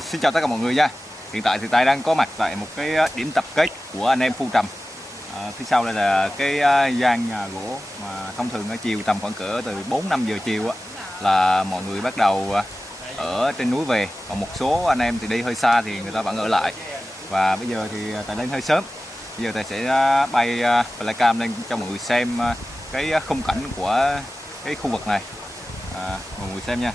Xin chào tất cả mọi người nha. Hiện tại thì Tài đang có mặt tại một cái điểm tập kết của anh em Phu Trầm. Phía sau đây là cái gian nhà gỗ mà thông thường ở chiều tầm khoảng cỡ từ 4-5 giờ chiều á, là mọi người bắt đầu ở trên núi về. Còn một số anh em thì đi hơi xa thì người ta vẫn ở lại. Và bây giờ thì Tài lên hơi sớm. Bây giờ Tài sẽ bay flycam lên cho mọi người xem cái khung cảnh của cái khu vực này. Mọi người xem nha.